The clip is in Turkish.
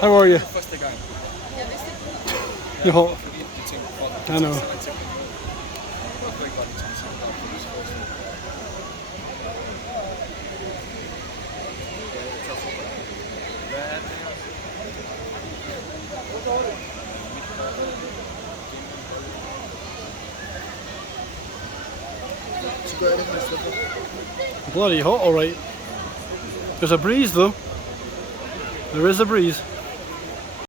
How are you? Første gang. Jo, De ting, I know. Så gør jeg det, når jeg slipper. Bloody hot, all right. There's a breeze though. There is a breeze.